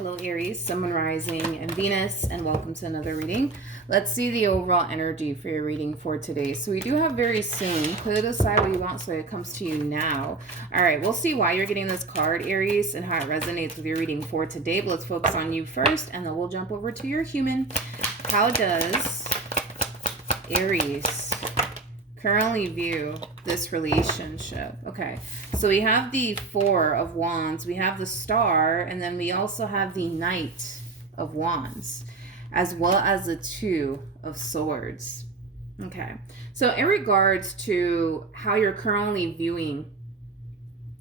Hello Aries, Sun, Moon, Rising, and Venus, and welcome to another reading. Let's see the overall energy for your reading for today. So we do have very soon. Put it aside what you want so it comes to you now. All right, we'll see why you're getting this card, Aries, and how it resonates with your reading for today. But let's focus on you first, and then we'll jump over to your human. How does Aries currently view this relationship? Okay, so we have the Four of Wands, we have the Star, and then we also have the Knight of Wands, as well as the Two of Swords. Okay, so in regards to how you're currently viewing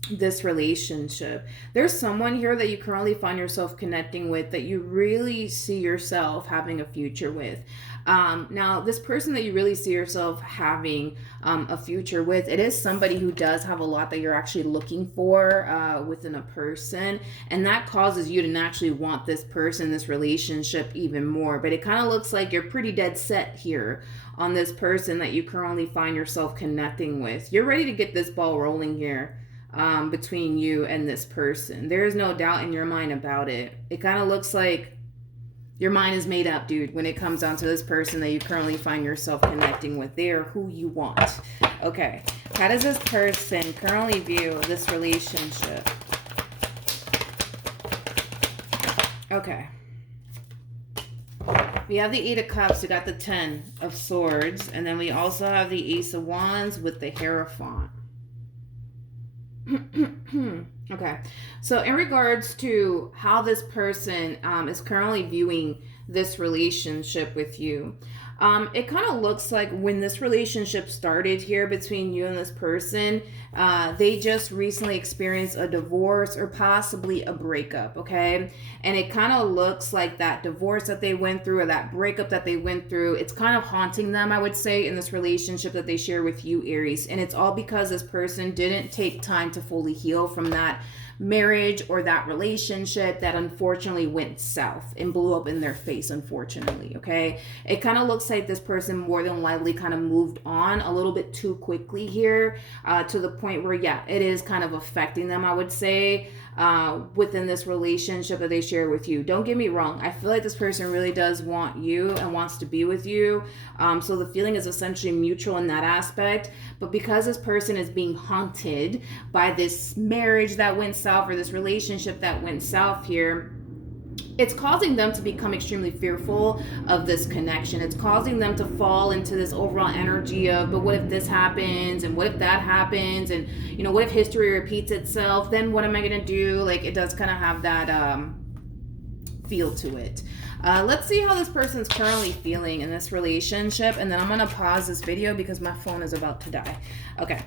this relationship, there's someone here that you currently find yourself connecting with that you really see yourself having a future with. Now, this person that you really see yourself having a future with, it is somebody who does have a lot that you're actually looking for within a person, and that causes you to naturally want this person, this relationship even more. But it kind of looks like you're pretty dead set here on this person that you currently find yourself connecting with. You're ready to get this ball rolling here. Between you and this person. There is no doubt in your mind about it. It kind of looks like your mind is made up, dude, when it comes down to this person that you currently find yourself connecting with. They are who you want. Okay, how does this person currently view this relationship? Okay. We have the Eight of Cups, we got the Ten of Swords, and then we also have the Ace of Wands with the Hierophant. Okay, so in regards to how this person is currently viewing this relationship with you, it kind of looks like when this relationship started here between you and this person, they just recently experienced a divorce or possibly a breakup, okay? And it kind of looks like that divorce that they went through or that breakup that they went through, it's kind of haunting them, I would say, in this relationship that they share with you, Aries. And it's all because this person didn't take time to fully heal from that marriage or that relationship that unfortunately went south and blew up in their face, unfortunately. Okay, it kind of looks like this person more than likely kind of moved on a little bit too quickly here, to the point where, yeah, it is kind of affecting them, I would say, within this relationship that they share with you. Don't get me wrong, I feel like this person really does want you and wants to be with you, so the feeling is essentially mutual in that aspect. But because this person is being haunted by this marriage that went south or this relationship that went south here, it's causing them to become extremely fearful of this connection. It's causing them to fall into this overall energy of, but what if this happens? And what if that happens? And, you know, what if history repeats itself? Then what am I going to do? Like, it does kind of have that feel to it. Let's see how this person's currently feeling in this relationship. And then I'm going to pause this video because my phone is about to die. Okay.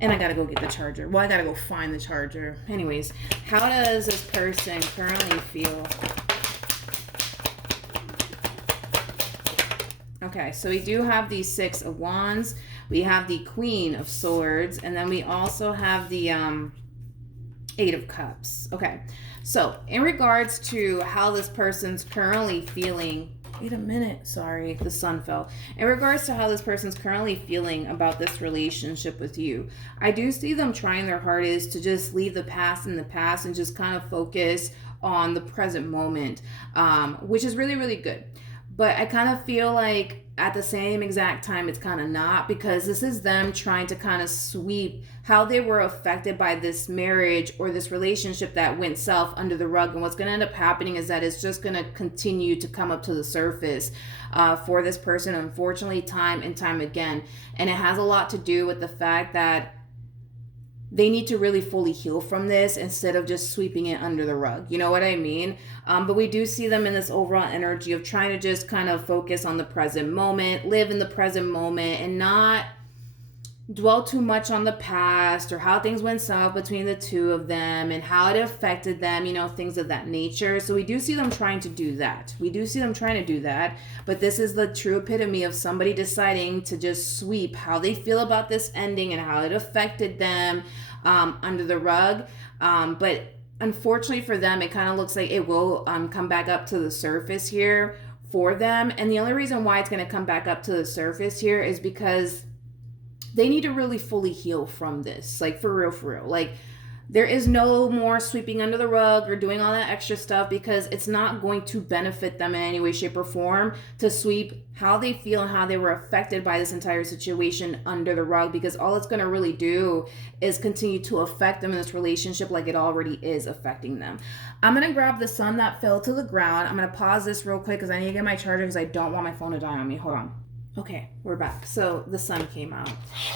And I gotta go get the charger. Well, I gotta go find the charger. Anyways, how does this person currently feel? Okay, so we do have the Six of Wands. We have the Queen of Swords. And then we also have the Eight of Cups. Okay, so in regards to how this person's currently feeling, wait a minute, sorry, the sun fell. In regards to how this person's currently feeling about this relationship with you, I do see them trying their hardest to just leave the past in the past and just kind of focus on the present moment, which is really, really good. But I kind of feel like at the same exact time, it's kind of not, because this is them trying to kind of sweep how they were affected by this marriage or this relationship that went south under the rug. And what's going to end up happening is that it's just going to continue to come up to the surface for this person, unfortunately, time and time again. And it has a lot to do with the fact that they need to really fully heal from this instead of just sweeping it under the rug. You know what I mean? But we do see them in this overall energy of trying to just kind of focus on the present moment, live in the present moment, and not dwell too much on the past or how things went south between the two of them and how it affected them, you know, things of that nature. So we do see them trying to do that. But this is the true epitome of somebody deciding to just sweep how they feel about this ending and how it affected them under the rug. But unfortunately for them, it kind of looks like it will come back up to the surface here for them. And the only reason why it's going to come back up to the surface here is because they need to really fully heal from this, like for real. Like, There is no more sweeping under the rug or doing all that extra stuff, because it's not going to benefit them in any way, shape, or form to sweep how they feel and how they were affected by this entire situation under the rug, because all it's going to really do is continue to affect them in this relationship like it already is affecting them. I'm going to grab the sun that fell to the ground. I'm going to pause this real quick because I need to get my charger because I don't want my phone to die on me. Hold on. Okay, we're back. So the sun came out.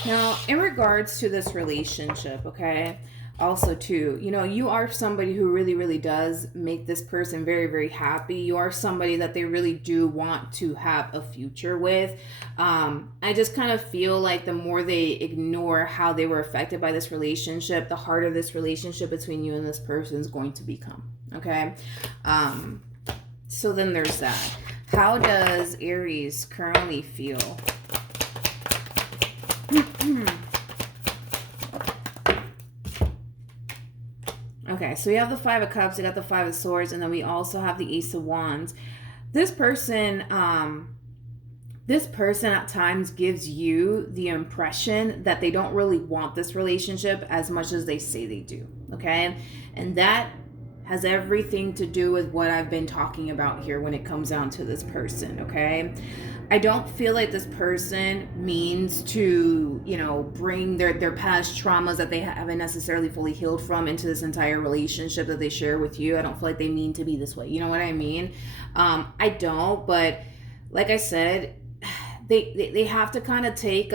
Now, in regards to this relationship, okay, also too, you know, you are somebody who really, really does make this person very, very happy. You are somebody that they really do want to have a future with. I just kind of feel like the more they ignore how they were affected by this relationship, the harder this relationship between you and this person is going to become. Okay. So then there's that. How does Aries currently feel? Okay, so we have the Five of Cups, we got the Five of Swords, and then we also have the Ace of Wands. This person at times gives you the impression that they don't really want this relationship as much as they say they do, okay? And that has everything to do with what I've been talking about here when it comes down to this person, okay? I don't feel like this person means to, you know, bring their past traumas that they haven't necessarily fully healed from into this entire relationship that they share with you. I don't feel like they mean to be this way. You know what I mean? I don't, but like I said, they have to kind of take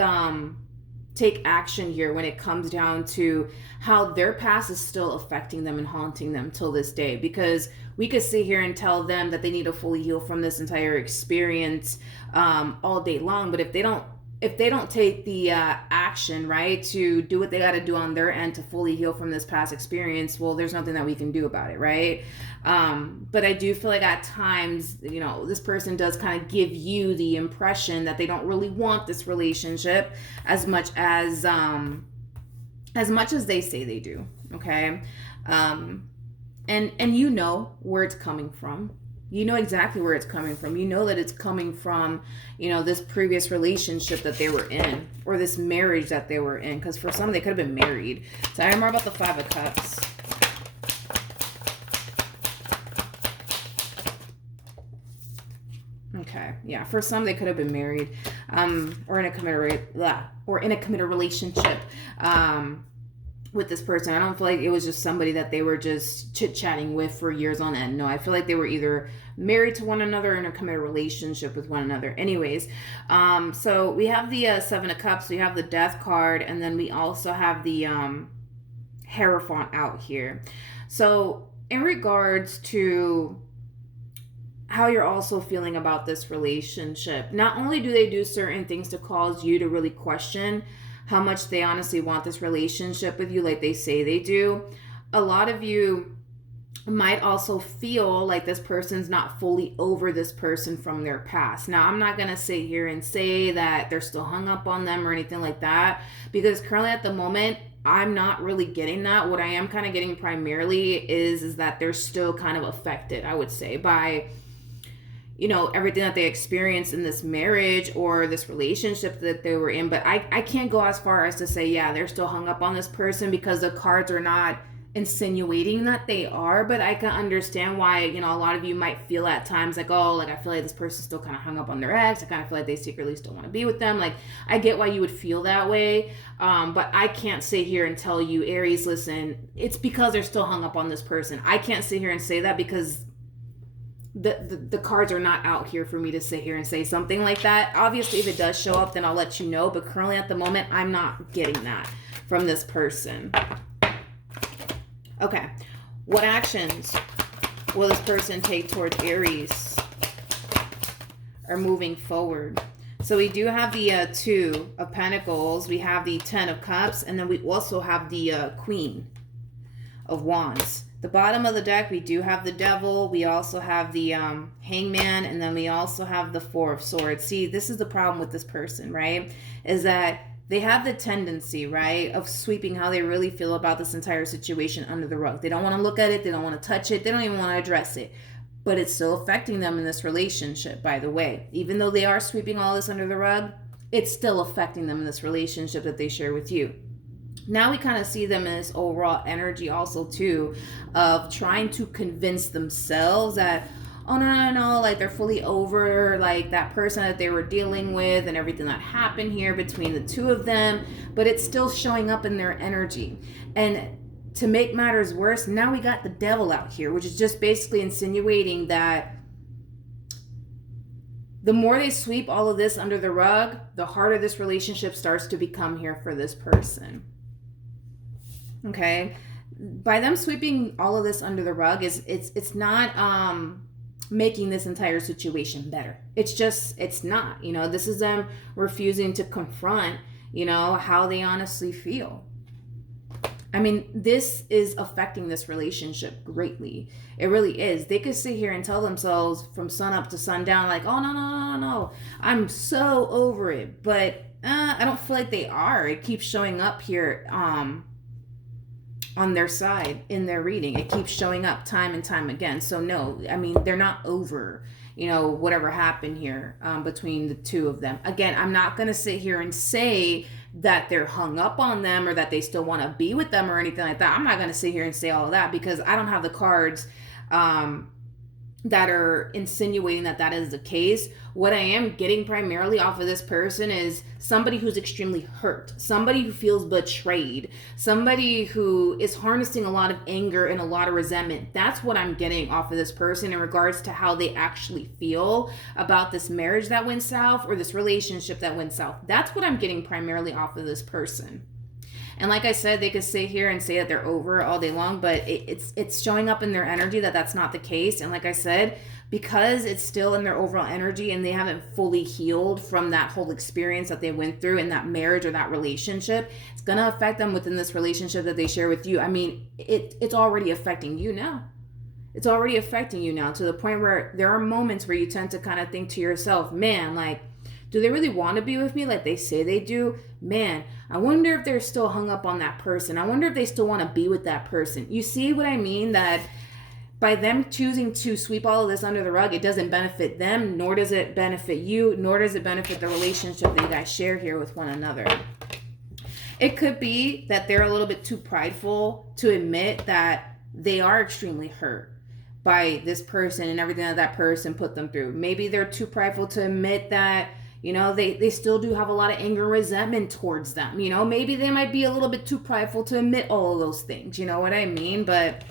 action here when it comes down to how their past is still affecting them and haunting them till this day, because we could sit here and tell them that they need to fully heal from this entire experience all day long, but if they don't take the action, right, to do what they got to do on their end to fully heal from this past experience, well, there's nothing that we can do about it, right? But I do feel like at times, you know, this person does kind of give you the impression that they don't really want this relationship as much as they say they do, okay? And you know where it's coming from. You know exactly where it's coming from. You know that it's coming from, you know, this previous relationship that they were in, or this marriage that they were in. Because for some, they could have been married. So I know more about the Five of Cups. Okay, yeah. For some, they could have been married, or in a committed relationship. With this person. I don't feel like it was just somebody that they were just chit-chatting with for years on end. No, I feel like they were either married to one another or in a committed relationship with one another. Anyways, so we have the Seven of Cups, we have the Death card, and then we also have the Hierophant out here. So in regards to how you're also feeling about this relationship, not only do they do certain things to cause you to really question how much they honestly want this relationship with you like they say they do, a lot of you might also feel like this person's not fully over this person from their past. Now, I'm not going to sit here and say that they're still hung up on them or anything like that, because currently at the moment, I'm not really getting that. What I am kind of getting primarily is that they're still kind of affected, I would say, by, you know, everything that they experienced in this marriage or this relationship that they were in. But I can't go as far as to say, yeah, they're still hung up on this person, because the cards are not insinuating that they are. But I can understand why, you know, a lot of you might feel at times like, oh, like I feel like this person's still kind of hung up on their ex. I kind of feel like they secretly still want to be with them. Like, I get why you would feel that way. But I can't sit here and tell you, Aries, listen, it's because they're still hung up on this person. I can't sit here and say that, because the cards are not out here for me to sit here and say something like that. Obviously, if it does show up, then I'll let you know. But currently at the moment, I'm not getting that from this person. Okay. What actions will this person take towards Aries or moving forward? So we do have the Two of Pentacles. We have the Ten of Cups. And then we also have the Queen of Wands. The bottom of the deck, we do have the Devil. We also have the Hangman. And then we also have the Four of Swords. See, this is the problem with this person, right? Is that they have the tendency, right, of sweeping how they really feel about this entire situation under the rug. They don't want to look at it. They don't want to touch it. They don't even want to address it. But it's still affecting them in this relationship, by the way. Even though they are sweeping all this under the rug, it's still affecting them in this relationship that they share with you. Now we kind of see them in this overall energy also too, of trying to convince themselves that, oh no, no, no, like they're fully over like that person that they were dealing with and everything that happened here between the two of them, but it's still showing up in their energy. And to make matters worse, now we got the devil out here, which is just basically insinuating that the more they sweep all of this under the rug, the harder this relationship starts to become here for this person. Okay? By them sweeping all of this under the rug, it's not making this entire situation better. It's not. You know, this is them refusing to confront, you know, how they honestly feel. I mean, this is affecting this relationship greatly. It really is. They could sit here and tell themselves from sun up to sundown, like, oh, no, no, no, no, no. I'm so over it. But I don't feel like they are. It keeps showing up here on their side in their reading. It keeps showing up time and time again. So, no, I mean, they're not over, you know, whatever happened here between the two of them. Again, I'm not going to sit here and say that they're hung up on them or that they still want to be with them or anything like that. I'm not going to sit here and say all of that because I don't have the cards that are insinuating that that is the case. What I am getting primarily off of this person is somebody who's extremely hurt, somebody who feels betrayed, somebody who is harnessing a lot of anger and a lot of resentment. That's what I'm getting off of this person in regards to how they actually feel about this marriage that went south or this relationship that went south. That's what I'm getting primarily off of this person. And like I said, they could sit here and say that they're over it all day long, but it's showing up in their energy that that's not the case. And like I said, because it's still in their overall energy and they haven't fully healed from that whole experience that they went through in that marriage or that relationship, it's going to affect them within this relationship that they share with you. I mean, it's already affecting you now. It's already affecting you now to the point where there are moments where you tend to kind of think to yourself, man, like, do they really want to be with me like they say they do? Man, I wonder if they're still hung up on that person. I wonder if they still want to be with that person. You see what I mean? That by them choosing to sweep all of this under the rug, it doesn't benefit them, nor does it benefit you, nor does it benefit the relationship that you guys share here with one another. It could be that they're a little bit too prideful to admit that they are extremely hurt by this person and everything that that person put them through. Maybe they're too prideful to admit that, you know, they still do have a lot of anger and resentment towards them. You know, maybe they might be a little bit too prideful to admit all of those things. You know what I mean? But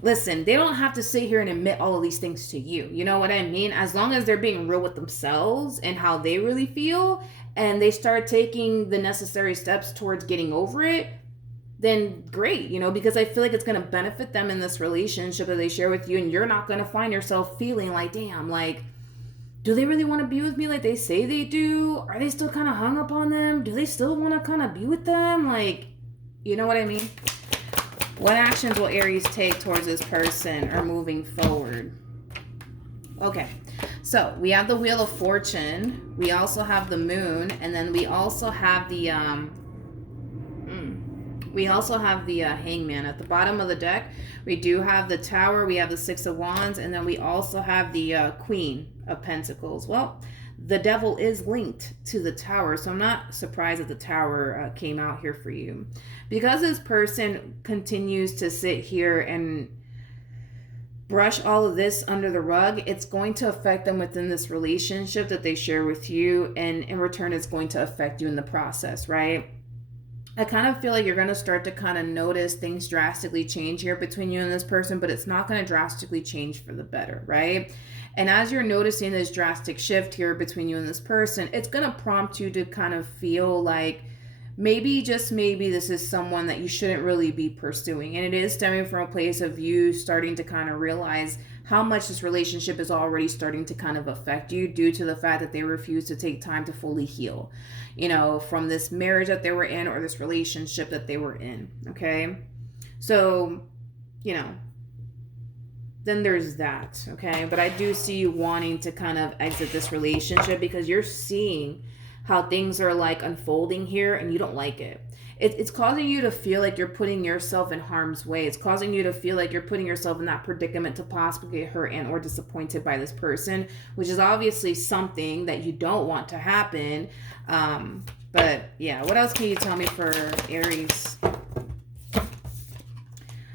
listen, they don't have to sit here and admit all of these things to you. You know what I mean? As long as they're being real with themselves and how they really feel, and they start taking the necessary steps towards getting over it, then great, you know, because I feel like it's going to benefit them in this relationship that they share with you. And you're not going to find yourself feeling like, damn, like, do they really want to be with me like they say they do? Are they still kind of hung up on them? Do they still want to kind of be with them? Like, you know what I mean? What actions will Aries take towards this person or moving forward? Okay, so we have the Wheel of Fortune. We also have the Moon, and then we also have the Hangman at the bottom of the deck. We do have the Tower, we have the Six of Wands, and then we also have the Queen of Pentacles. Well, the Devil is linked to the Tower, so I'm not surprised that the Tower came out here for you. Because this person continues to sit here and brush all of this under the rug, it's going to affect them within this relationship that they share with you, and in return, it's going to affect you in the process, right? I kind of feel like you're going to start to kind of notice things drastically change here between you and this person, but it's not going to drastically change for the better, right? And as you're noticing this drastic shift here between you and this person, it's going to prompt you to kind of feel like maybe, just maybe, this is someone that you shouldn't really be pursuing. And it is stemming from a place of you starting to kind of realize how much this relationship is already starting to kind of affect you due to the fact that they refuse to take time to fully heal, you know, from this marriage that they were in or this relationship that they were in, okay? So, you know, then there's that, okay? But I do see you wanting to kind of exit this relationship because you're seeing how things are like unfolding here and you don't like it. it's causing you to feel like you're putting yourself in harm's way. It's causing you to feel like you're putting yourself in that predicament to possibly get hurt and or disappointed by this person, which is obviously something that you don't want to happen. But yeah, what else can you tell me for Aries?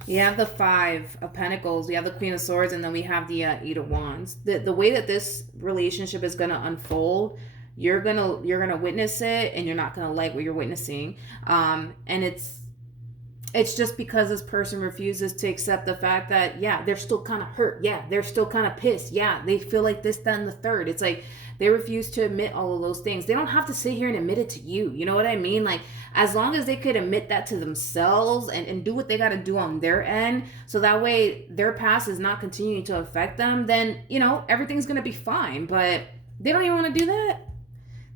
You have the Five of Pentacles, you have the Queen of Swords, and then we have the Eight of Wands. The way that this relationship is going to unfold, you're gonna witness it, and you're not gonna like what you're witnessing. And it's just because this person refuses to accept the fact that, yeah, they're still kind of hurt. Yeah, they're still kind of pissed. Yeah, they feel like this, that, and the third. It's like they refuse to admit all of those things. They don't have to sit here and admit it to you. You know what I mean? Like, as long as they could admit that to themselves and do what they got to do on their end, so that way their past is not continuing to affect them, then, you know, everything's going to be fine. But they don't even want to do that.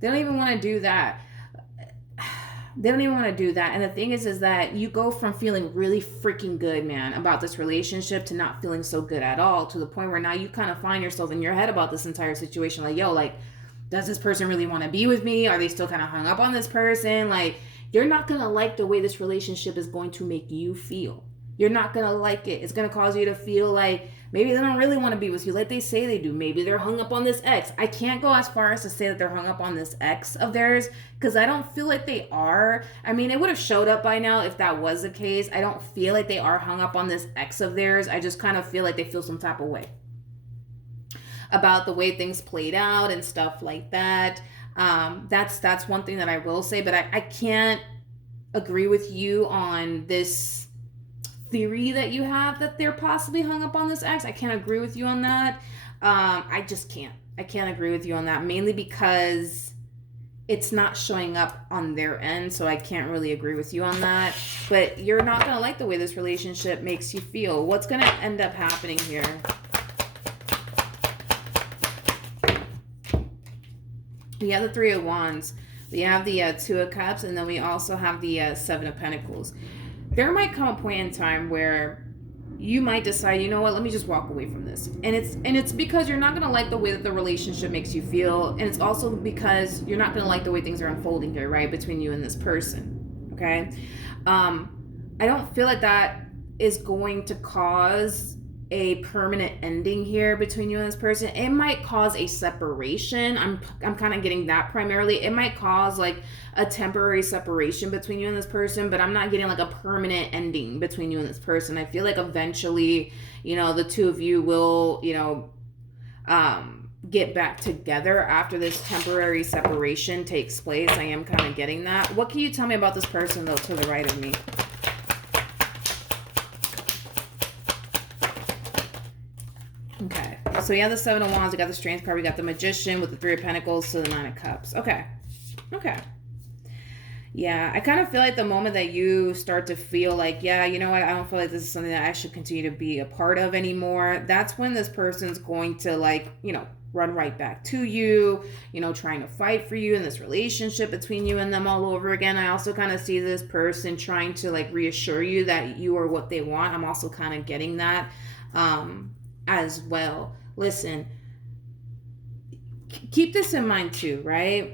They don't even want to do that. They don't even want to do that. And the thing is that you go from feeling really freaking good, man, about this relationship to not feeling so good at all, to the point where now you kind of find yourself in your head about this entire situation. Like, yo, like, does this person really want to be with me? Are they still kind of hung up on this person? Like, you're not going to like the way this relationship is going to make you feel. You're not going to like it. It's going to cause you to feel like maybe they don't really want to be with you like they say they do. Maybe they're hung up on this ex. I can't go as far as to say that they're hung up on this ex of theirs, because I don't feel like they are. I mean, it would have showed up by now if that was the case. I don't feel like they are hung up on this ex of theirs. I just kind of feel like they feel some type of way about the way things played out and stuff like that. That's one thing that I will say, but I can't agree with you on this theory that you have that they're possibly hung up on this ex. I can't agree with you on that. I just can't. I can't agree with you on that, mainly because it's not showing up on their end, so I can't really agree with you on that. But you're not going to like the way this relationship makes you feel. What's going to end up happening here? We have the Three of Wands. We have the Two of Cups, and then we also have the Seven of Pentacles. There might come a point in time where you might decide, you know what, let me just walk away from this. And it's because you're not going to like the way that the relationship makes you feel. And it's also because you're not going to like the way things are unfolding here, right, between you and this person. Okay? I don't feel like that is going to cause a permanent ending here between you and this person. It might cause a separation. I'm kind of getting that primarily. It might cause like a temporary separation between you and this person, but I'm not getting like a permanent ending between you and this person. I feel like eventually, you know, the two of you will, you know, get back together after this temporary separation takes place. I am kind of getting that. What can you tell me about this person though to the right of me? Okay, so we have the Seven of Wands, we got the Strength card, we got the Magician with the Three of Pentacles to the Nine of Cups. Okay. Yeah, I kind of feel like the moment that you start to feel like, yeah, you know what, I don't feel like this is something that I should continue to be a part of anymore, that's when this person's going to, like, you know, run right back to you, you know, trying to fight for you in this relationship between you and them all over again. I also kind of see this person trying to, like, reassure you that you are what they want. I'm also kind of getting that as well. Listen, keep this in mind too, right?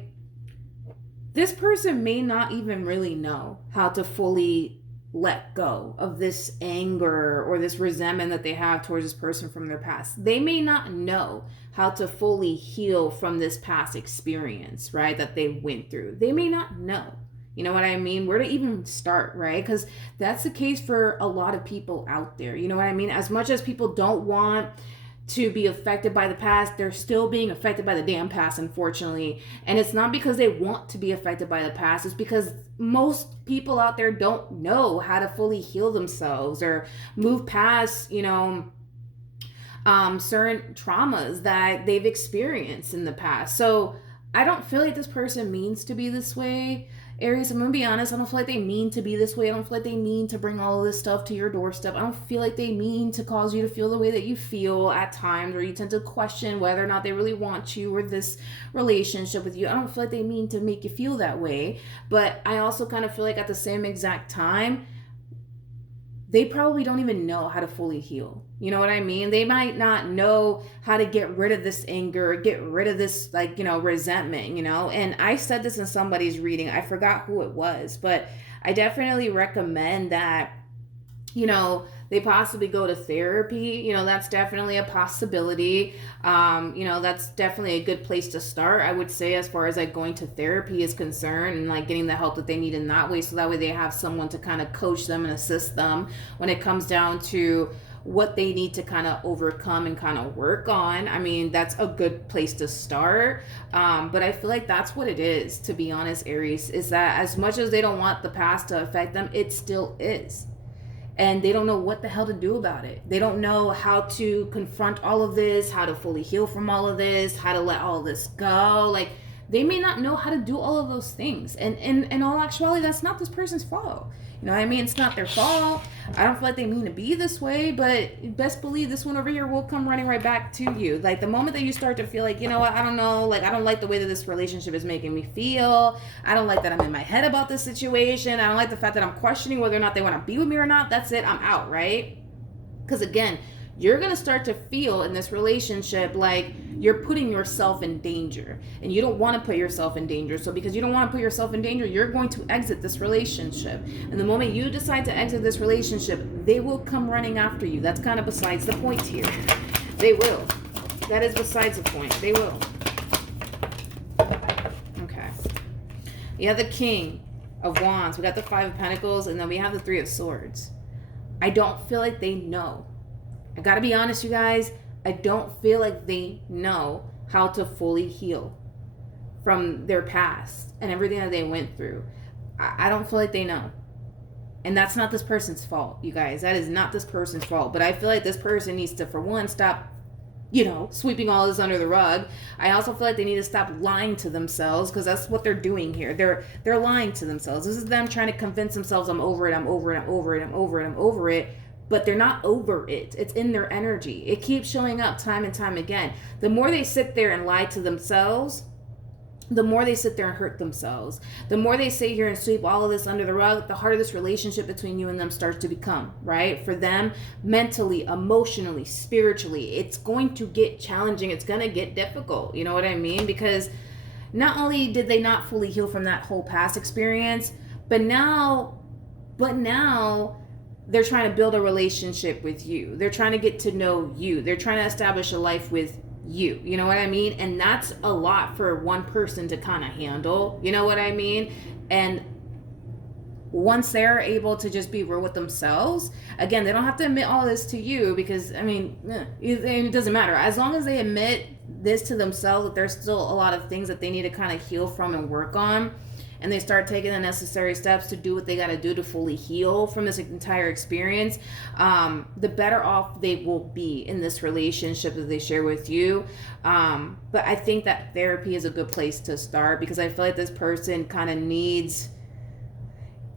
This person may not even really know how to fully let go of this anger or this resentment that they have towards this person from their past. They may not know how to fully heal from this past experience, right, that they went through. They may not know. You know what I mean? Where to even start, right? Because that's the case for a lot of people out there. You know what I mean? As much as people don't want to be affected by the past, they're still being affected by the damn past, unfortunately. And it's not because they want to be affected by the past. It's because most people out there don't know how to fully heal themselves or move past, you know, certain traumas that they've experienced in the past. So I don't feel like this person means to be this way. Aries, I'm going to be honest, I don't feel like they mean to be this way. I don't feel like they mean to bring all of this stuff to your doorstep. I don't feel like they mean to cause you to feel the way that you feel at times, where you tend to question whether or not they really want you or this relationship with you. I don't feel like they mean to make you feel that way. But I also kind of feel like at the same exact time, they probably don't even know how to fully heal. You know what I mean? They might not know how to get rid of this anger, get rid of this, like, you know, resentment, you know? And I said this in somebody's reading. I forgot who it was, but I definitely recommend that, they possibly go to therapy. That's definitely a possibility. That's definitely a good place to start, I would say, as far as like going to therapy is concerned, and like getting the help that they need in that way. So that way they have someone to kind of coach them and assist them when it comes down to what they need to kind of overcome and kind of work on. I mean, that's a good place to start. But I feel like that's what it is, to be honest, Aries, is that as much as they don't want the past to affect them, it still is. And they don't know what the hell to do about it. They don't know how to confront all of this, how to fully heal from all of this, how to let all this go. Like, they may not know how to do all of those things. And in all actuality, that's not this person's fault. You know what I mean? It's not their fault. I don't feel like they mean to be this way, but best believe this one over here will come running right back to you. Like, the moment that you start to feel like, you know what, I don't know, like, I don't like the way that this relationship is making me feel. I don't like that I'm in my head about this situation. I don't like the fact that I'm questioning whether or not they want to be with me or not. That's it. I'm out, right? Because again, you're going to start to feel in this relationship like you're putting yourself in danger, and you don't want to put yourself in danger. So because you don't want to put yourself in danger, you're going to exit this relationship. And the moment you decide to exit this relationship, they will come running after you. That's kind of besides the point here. They will. That is besides the point. They will. Okay. You have the King of Wands. We got the Five of Pentacles, and then we have the Three of Swords. I don't feel like they know. I gotta be honest, you guys. I don't feel like they know how to fully heal from their past and everything that they went through. I don't feel like they know. And that's not this person's fault, you guys. That is not this person's fault. But I feel like this person needs to, for one, stop, sweeping all this under the rug. I also feel like they need to stop lying to themselves, because that's what they're doing here. They're lying to themselves. This is them trying to convince themselves, I'm over it, I'm over it, I'm over it, I'm over it, I'm over it. But they're not over it. It's in their energy. It keeps showing up time and time again. The more they sit there and lie to themselves, the more they sit there and hurt themselves. The more they sit here and sweep all of this under the rug, the harder this relationship between you and them starts to become, right? For them, mentally, emotionally, spiritually, it's going to get challenging. It's going to get difficult. You know what I mean? Because not only did they not fully heal from that whole past experience, but now they're trying to build a relationship with you. They're trying to get to know you. They're trying to establish a life with you. You know what I mean? And that's a lot for one person to kind of handle. You know what I mean? And once they're able to just be real with themselves, again, they don't have to admit all this to you, because, I mean, it doesn't matter. As long as they admit this to themselves, that there's still a lot of things that they need to kind of heal from and work on, and they start taking the necessary steps to do what they got to do to fully heal from this entire experience, the better off they will be in this relationship that they share with you. But I think that therapy is a good place to start, because I feel like this person kind of needs,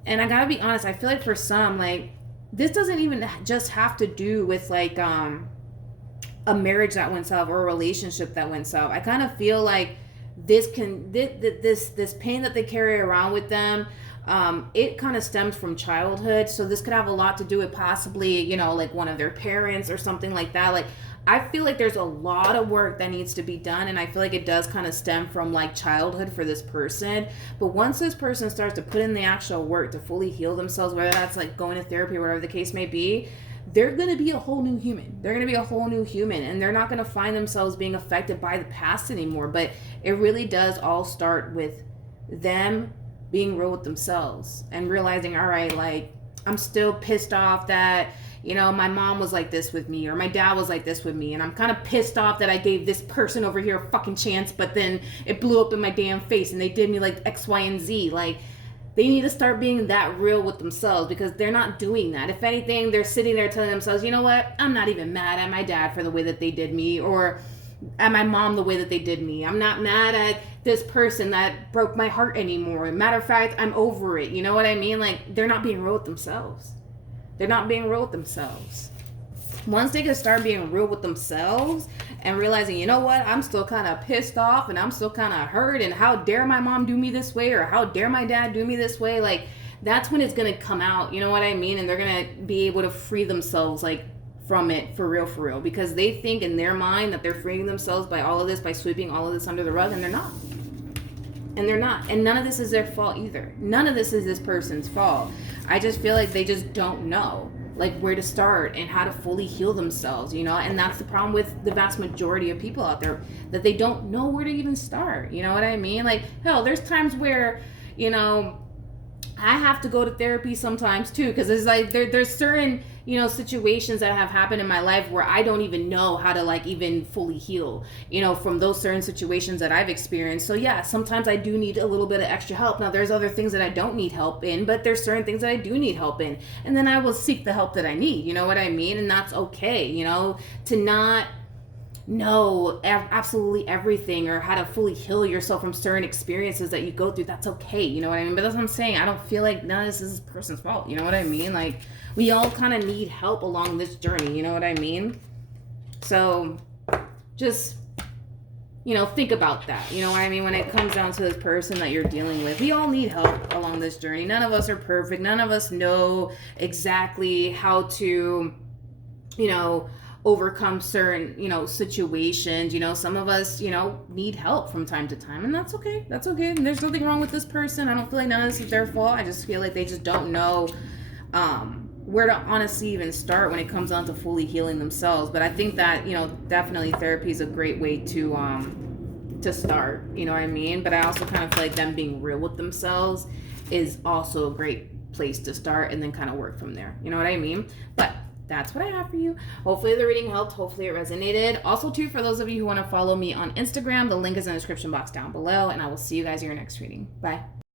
and I gotta be honest, I feel like for some, like, this doesn't even just have to do with like a marriage that went south or a relationship that went south. I kind of feel like this pain that they carry around with them, it kind of stems from childhood. So this could have a lot to do with possibly, like one of their parents or something like that. Like, I feel like there's a lot of work that needs to be done, and I feel like it does kind of stem from like childhood for this person. But once this person starts to put in the actual work to fully heal themselves, whether that's like going to therapy or whatever the case may be, they're going to be a whole new human. They're going to be a whole new human, and they're not going to find themselves being affected by the past anymore. But it really does all start with them being real with themselves and realizing, all right, like, I'm still pissed off that, my mom was like this with me, or my dad was like this with me, and I'm kind of pissed off that I gave this person over here a fucking chance, but then it blew up in my damn face and they did me like X, Y, and Z. Like, they need to start being that real with themselves, because they're not doing that. If anything, they're sitting there telling themselves, you know what? I'm not even mad at my dad for the way that they did me, or at my mom the way that they did me. I'm not mad at this person that broke my heart anymore. Matter of fact, I'm over it. You know what I mean? Like, they're not being real with themselves. They're not being real with themselves. Once they can start being real with themselves and realizing, you know what, I'm still kind of pissed off and I'm still kind of hurt, and how dare my mom do me this way, or how dare my dad do me this way, like, that's when it's going to come out, you know what I mean? And they're going to be able to free themselves, like, from it for real, because they think in their mind that they're freeing themselves by all of this, by sweeping all of this under the rug, and they're not. And they're not. And none of this is their fault either. None of this is this person's fault. I just feel like they just don't know like where to start and how to fully heal themselves, you know? And that's the problem with the vast majority of people out there, that they don't know where to even start. You know what I mean? Like, hell, there's times where, you know, I have to go to therapy sometimes too, because it's like there's certain, you know, situations that have happened in my life where I don't even know how to like even fully heal, you know, from those certain situations that I've experienced. So yeah, sometimes I do need a little bit of extra help. Now there's other things that I don't need help in, but there's certain things that I do need help in, and then I will seek the help that I need. You know what I mean? And that's okay, you know, to not know absolutely everything or how to fully heal yourself from certain experiences that you go through. That's okay, you know what I mean? But that's what I'm saying. I don't feel like none of this is this person's fault, you know what I mean? Like, we all kind of need help along this journey, you know what I mean? So just, you know, think about that, you know what I mean? When it comes down to this person that you're dealing with, we all need help along this journey. None of us are perfect. None of us know exactly how to, you know, overcome certain, you know, situations. You know, some of us, you know, need help from time to time, and that's okay. That's okay. And there's nothing wrong with this person. I don't feel like none of this is their fault. I just feel like they just don't know where to honestly even start when it comes down to fully healing themselves. But I think that, you know, definitely therapy is a great way to start, you know what I mean? But I also kind of feel like them being real with themselves is also a great place to start, and then kind of work from there, you know what I mean? But that's what I have for you. Hopefully the reading helped. Hopefully it resonated. Also, too, for those of you who want to follow me on Instagram, the link is in the description box down below, and I will see you guys in your next reading. Bye.